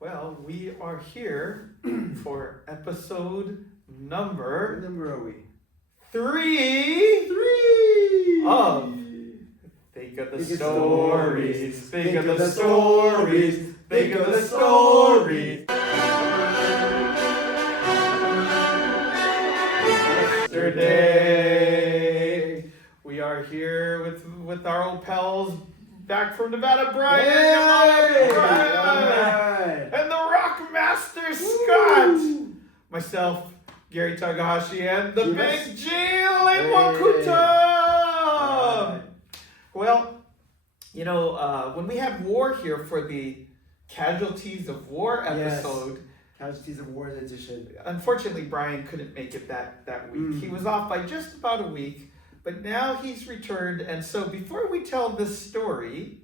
Well, we are here for episode number... What number are we? 3 of Think of the Stories. Think of the stories. Think of the stories. Yesterday, we are here with our old pals back from Nevada, Brian, Yay! Yamada, and the Rock Master Scott, myself, Gary Takahashi, and the big G, Layne Wakuta. Well, you know, when we had War here for the Casualties of War episode, Casualties of War edition. Unfortunately, Brian couldn't make it that week. He was off by just about a week. But now he's returned, and so before we tell this story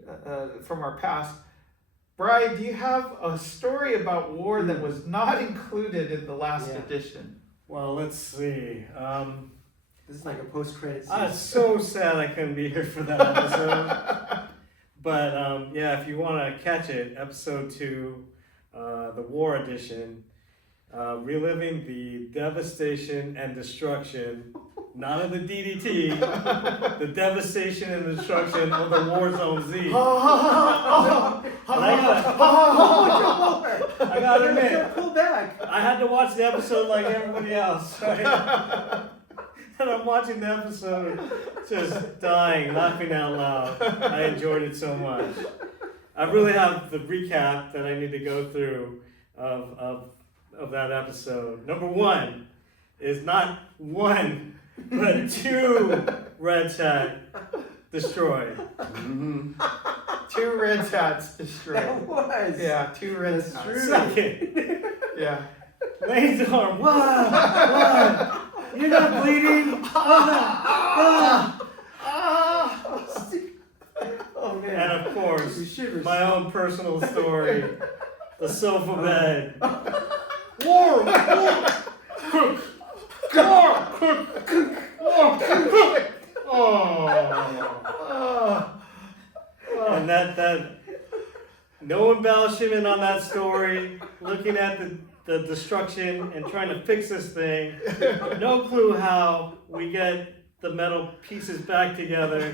from our past, Brian, do you have a story about war that was not included in the last edition? Well, let's see. This is like a post-credit scene. I'm so sad I couldn't be here for that episode. But yeah, if you want to catch it, episode 2, the War edition, reliving the devastation and destruction. Not of the DDT, the devastation and destruction of the Warzone Z. I gotta admit, pull back. I had to watch the episode like everybody else, right? And I'm watching the episode, just dying, laughing out loud. I enjoyed it so much. I really have the recap that I need to go through of that episode. Number 1 is not 1. But 2 Red Hat destroyed. 2 Red Hats destroyed. That was. Yeah, 2 Red That's Hats. true. Second, Yeah. Layne's arm. What? You're not bleeding? Oh man. And of course, my own personal story, the sofa bed. War! And that no embellishment on that story, looking at the destruction and trying to fix this thing. No clue how we get the metal pieces back together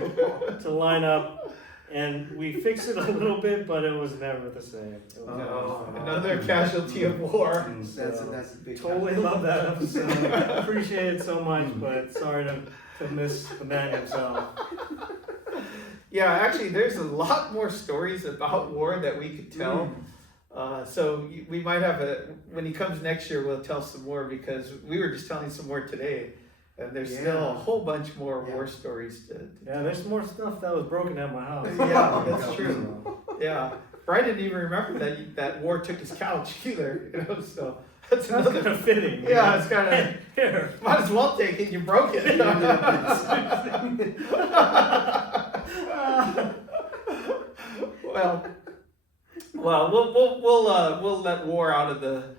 to line up. And we fixed it a little bit, but it was never the same. Another casualty of war. That's a big Totally love that episode. Appreciate it so much, but sorry to miss the man himself. Yeah, actually, there's a lot more stories about war that we could tell. So we might have when he comes next year, we'll tell some more because we were just telling some more today. And there's still a whole bunch more war stories to Yeah, there's more stuff that was broken at my house. Yeah, that's true. Yeah. Brian didn't even remember that war took his couch either, you know, so that's kind of fitting. Yeah, it's kind of, here. Might as well take it, you broke it. Well, we'll let war out of the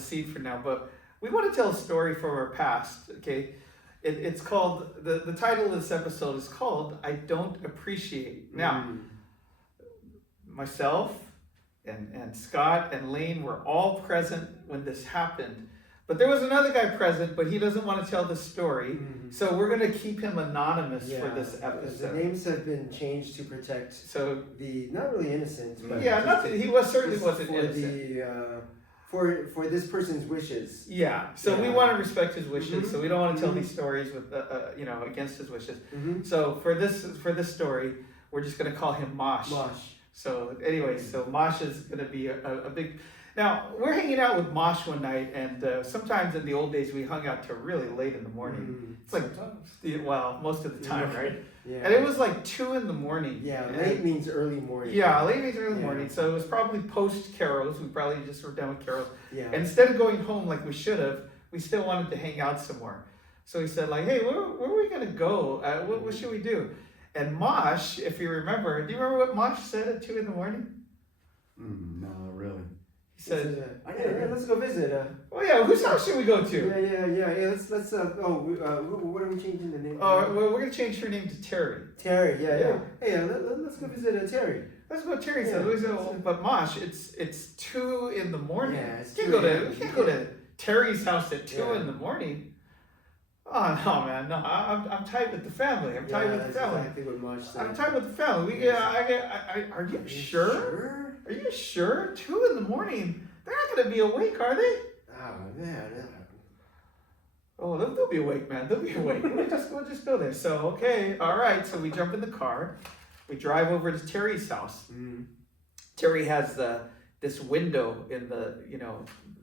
scene for now, but we want to tell a story from our past, okay? It's called, the title of this episode is called, I Don't Appreciate. Now, myself and Scott and Layne were all present when this happened. But there was another guy present, but he doesn't want to tell the story. So we're going to keep him anonymous for this episode. The names have been changed to protect the, not really innocent, but... Yeah, he certainly wasn't innocent. For this person's wishes. Yeah, so we want to respect his wishes, so we don't want to tell these stories with against his wishes. So for this story, we're just going to call him Mosh. So anyway, so Mosh is going to be a big... Now, we're hanging out with Mosh one night, and sometimes in the old days, we hung out till really late in the morning. It's like, well, most of the time, right? Yeah. And it was like 2 in the morning. Yeah, late means early morning. Yeah, late means early morning. So it was probably post carols. We probably just were done with carols. Yeah. And instead of going home like we should have, we still wanted to hang out some more. So we said like, hey, where are we going to go? What should we do? And Mosh, if you remember, do you remember what Mosh said at 2 in the morning? No, not really. He said, let's go visit. Oh yeah, whose house should we go to? Yeah. Let's. What are we changing the name? Well, we're gonna change her name to Terry. Terry, yeah. Hey, let's go visit Terry. That's what Terry said. Yeah. We said, well, but Mosh, it's 2 in the morning. Yeah, it's You 2 can't go a.m. to you can't go to Terry's house at 2 Yeah. in the morning. Oh no, man, no. I'm tight with the family. I'm tight with the that's family. exactly what Mosh said. I'm tight with the family. We are you sure? Are you sure? 2 in the morning? They're not gonna be awake, are they? Oh man. Oh, they'll be awake, man. They'll be awake. We'll just go there. So, okay, all right. So we jump in the car. We drive over to Terry's house. Mm. Terry has this window in the,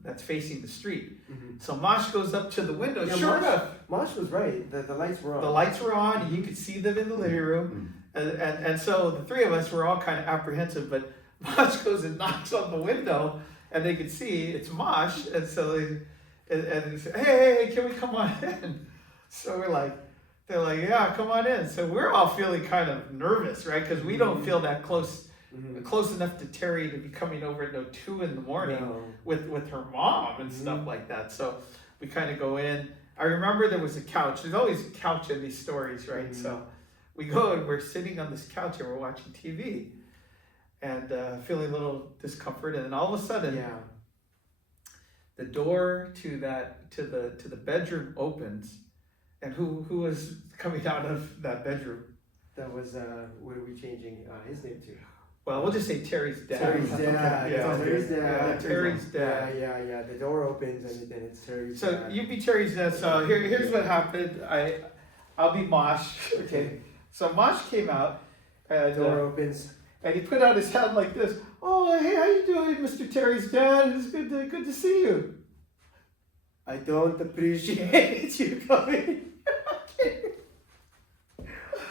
that's facing the street. Mm-hmm. So Mosh goes up to the window. Yeah, Sure enough, Mosh was right. The lights were on. the lights were on, and you could see them in the living room. And so the 3 of us were all kind of apprehensive, but Mosh goes and knocks on the window, and they could see it's Mosh. And so they say, hey, can we come on in? So they're like, yeah, come on in. So we're all feeling kind of nervous, right? Because we don't feel that close enough to Terry to be coming over at 2 in the morning with her mom and stuff like that. So we kind of go in. I remember there was a couch. There's always a couch in these stories, right? So we go and we're sitting on this couch and we're watching TV and feeling a little discomfort. And then all of a sudden, the door to the bedroom opens, and who was coming out of that bedroom? That was what are we changing his name to? Well, we'll just say Terry's dad. Terry's dad. Yeah, Terry's dad. Yeah, Terry's dad. Yeah. The door opens and then it's Terry's So dad. you be Terry's dad. So here's what happened. I'll be Mosh. Okay. So Mosh came out, and Door opens. and he put out his hand like this. Oh, hey, how you doing, Mr. Terry's dad? It's good to see you. I don't appreciate you coming.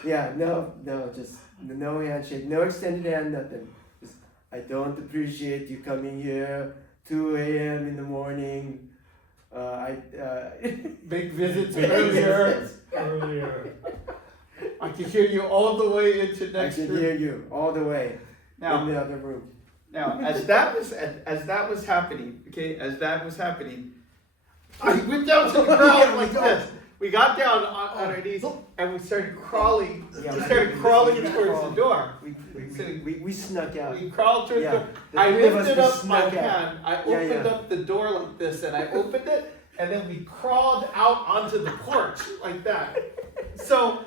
Yeah, no, just no handshake, no extended hand, nothing. Just, I don't appreciate you coming here 2 a.m. in the morning. Big visits Big earlier. visits. Earlier. I can hear you all the way into I next can room. hear you all the way in Now, the other room. as that was happening, I went down to the ground like this. We got down on our knees and we started crawling. Yeah, We started crawling towards the door. We snuck out. We crawled towards Yeah, the door. the I 3 of us lifted we up my snuck out. hand. I Yeah, opened yeah. up the door like this, and I opened it, and then we crawled out onto the porch like that. So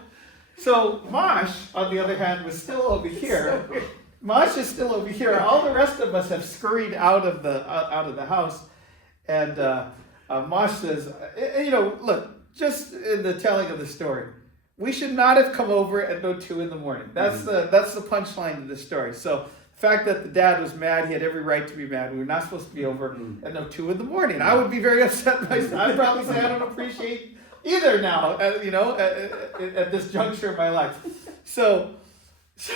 Mosh, on the other hand, was still over here. Mosh is still over here. All the rest of us have scurried out of the house, and Mosh says, look, just in the telling of the story, we should not have come over at 2 in the morning. That's the punchline of the story. So the fact that the dad was mad, he had every right to be mad. We were not supposed to be over at 2 in the morning. I would be very upset myself. I'd probably say I don't appreciate either now, at this juncture of my life. So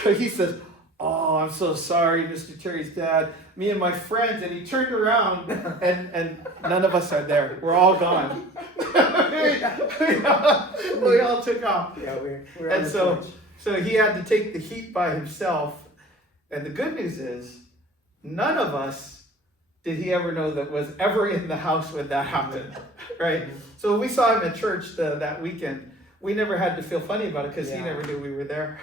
he says, oh, I'm so sorry, Mr. Terry's dad. Me and my friends, and he turned around, and none of us are there. We're all gone. we all took off. Yeah, we're on And the so, porch. so he had to take the heat by himself. And the good news is, none of us did he ever know that was ever in the house when that happened, right? So when we saw him at church that weekend, we never had to feel funny about it because he never knew we were there.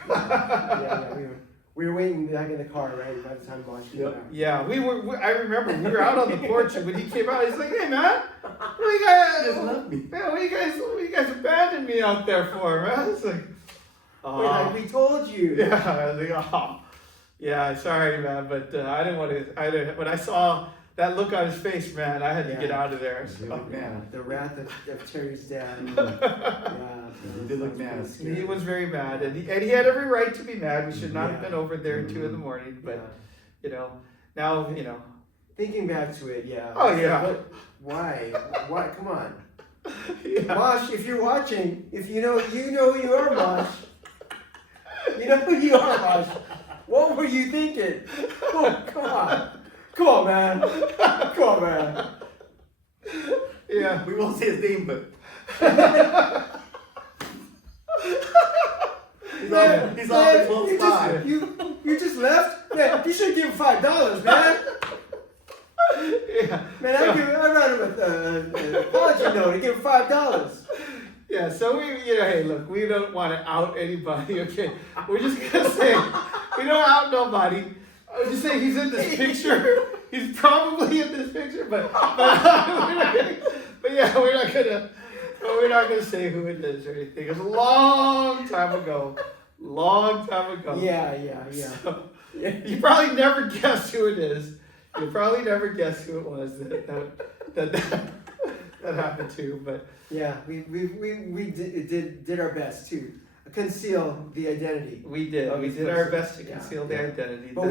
We were waiting back in the car, right? By the time Mosh came out. Yeah, I remember we were out on the porch, and when he came out, he's like, "Hey, man, what you guys love me? Man, what you guys abandoned me out there for, man?" It's like, Like, we told you. yeah, I was like, oh, yeah, sorry, man, but I didn't want to. When I saw that look on his face, man, I had to get out of there. He looked mad. The wrath of Terry's dad. He did look mad. He was very mad, and he had every right to be mad. We should not have been over there at 2 in the morning, but now. Thinking back to it, yeah. Oh yeah. Why? Come on. Yeah. Mosh, if you're watching, if you know who you are, Mosh. You know who you are, Mosh. What were you thinking? Oh, come on. Come on, man. Come on, man. Yeah. We won't say his name, but he's all close by. You just left? Man, you should give him $5, man. Yeah. Man, I write him an apology note and give him $5. Yeah, so hey, look, we don't want to out anybody, okay? We're just gonna say We don't out nobody. I was just saying he's in this picture. He's probably in this picture, but yeah, we're not gonna say who it is or anything. It was a long time ago. Yeah. So, you probably never guessed who it is. You probably never guessed who it was that happened to. But yeah, we did our best to conceal the identity. we did our best to conceal the identity. But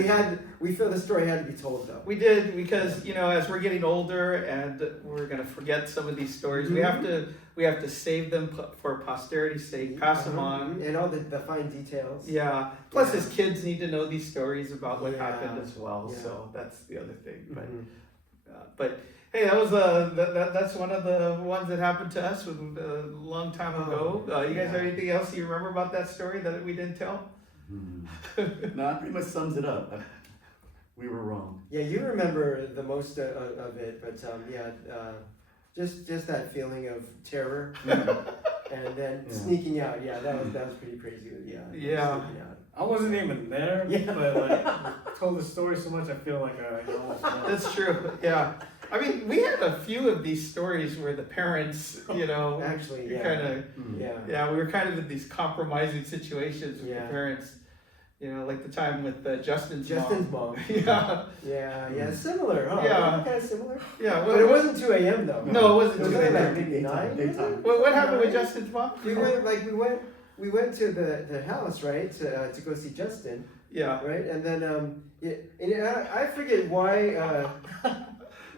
we feel the story had to be told though. We did, because as we're getting older and we're gonna forget some of these stories, we have to save them for posterity's sake, pass them on. And all the fine details. Yeah. Plus, his kids need to know these stories about what happened as well. Yeah. So that's the other thing. But hey, that was that's one of the ones that happened to us a long time ago. You guys have anything else you remember about that story that we didn't tell? No, that pretty much sums it up. We were wrong. Yeah, you remember the most of it, but just that feeling of terror and then sneaking out. Yeah, that was pretty crazy. Yeah. Sneaking out. I wasn't even there, but I told the story so much I feel like I almost won. That's true. Yeah. I mean, we had a few of these stories where the parents, Actually, yeah. we were kind of in these compromising situations with the Yeah. parents. Like the time with Justin's mom. Yeah. Yeah, similar, huh? Yeah. Kind of similar. Yeah. But it wasn't 2 a.m. though. No, it wasn't It was 2 only a.m. like maybe 9. Daytime. What happened with Justin's mom? We went to the house, right, to go see Justin, Yeah. right, and then I forget why.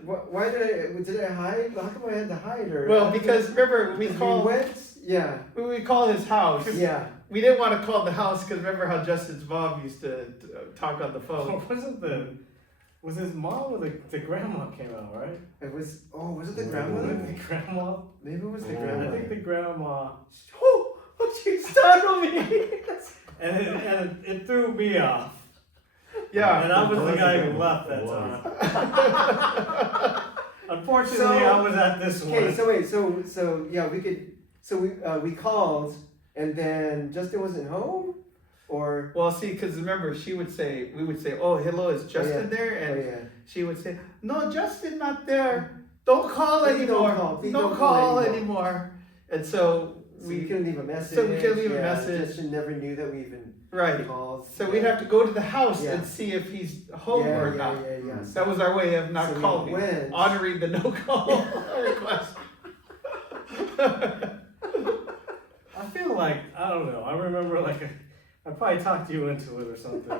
Why did I hide? How come I had to hide? Or Well, because remember we when we called his house. Yeah. We didn't want to call the house because remember how Justin's mom used to talk on the phone. Was his mom or the grandma came out, right? It was. Oh, was it the grandmother? The grandma? Maybe it was the I grandmother. think the grandma. Oh, she startled me. And it threw me off. Yeah. And I was the guy who left that time. Unfortunately, I was at this one. Okay, so wait, so yeah, we called, and then Justin wasn't home, or Well, see, because remember, we would say, "Oh, hello, is Justin there?" And she would say, "No, Justin not there. Don't call Please don't anymore. call. Please Don't don't call call anymore." And so we couldn't leave a message. So we couldn't leave a message. Justin never knew that we even right. called. So we'd have to go to the house Yeah. and see if he's home or not. Yeah. That was our way of not So we calling, went. honoring the no call request. I feel like, I don't know, I remember I probably talked you into it or something.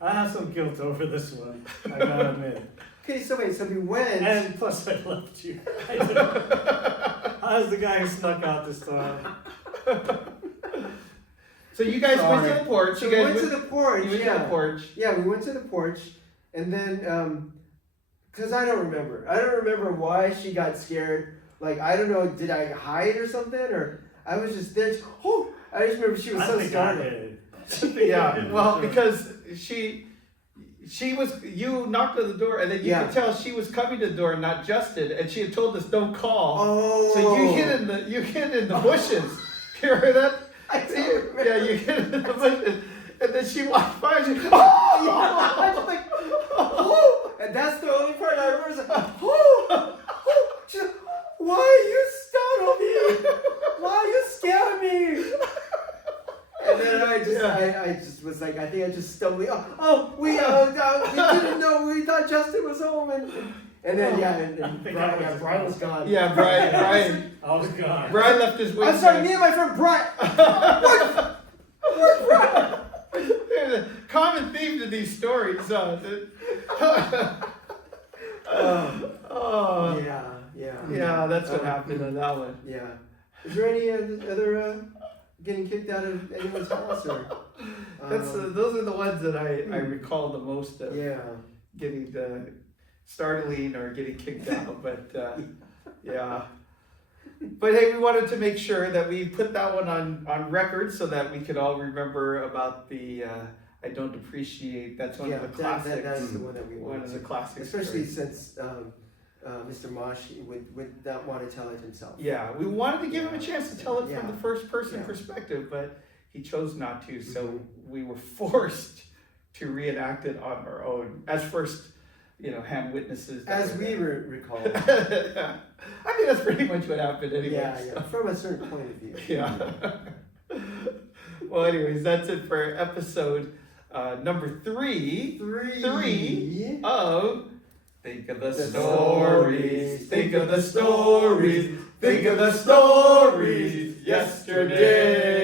I have some guilt over this one, I gotta admit. Okay, so wait, so we went. And plus I left you. I was the guy who snuck out this time. So you guys went to the porch. So You we guys went to the porch. You went to the porch. Yeah, we went to the porch, and then because I don't remember why she got scared. Like I don't know, did I hide or something, or I was just there. I just remember she was so startled. Yeah, well, because she was, you knocked on the door, and then you could tell she was coming to the door, not Justin, and she had told us don't call. Oh. So you hid in the bushes. You remember that? I do remember. Yeah, you hid in the bushes, and then she walked by and she, I was like, oh, and that's the only part I remember. Is like, oh, she's like, why you startled me? Why you scared me? And then I just was like, I think I just stumbled. We didn't know. We thought Justin was home, and then Brian was gone. Yeah, Brian. I was gone. Brian left his wings. I'm sorry, me and my friend Brian. Where's Brian? There's a common theme to these stories. Yeah, that's what happened on that one. Yeah. Is there any other getting kicked out of anyone's house or? Those are the ones that I recall the most of. Yeah. Getting startling or getting kicked out, but yeah. But hey, we wanted to make sure that we put that one on record so that we could all remember about the I Don't Appreciate. That's one of the classics. That's the one that we wanted. One of the classics. Especially since Mr. Mosh would not want to tell it himself. Yeah, we wanted to give him a chance to tell it from the first person Yeah. perspective, but he chose not to, so we were forced to reenact it on our own as first, hand witnesses. As we recall. Yeah. I mean, that's pretty much what happened anyway. Yeah. From a certain point of view. Yeah. Well, anyways, that's it for episode number 3. Three of Think of the Stories. Think of the stories. Think of the stories yesterday.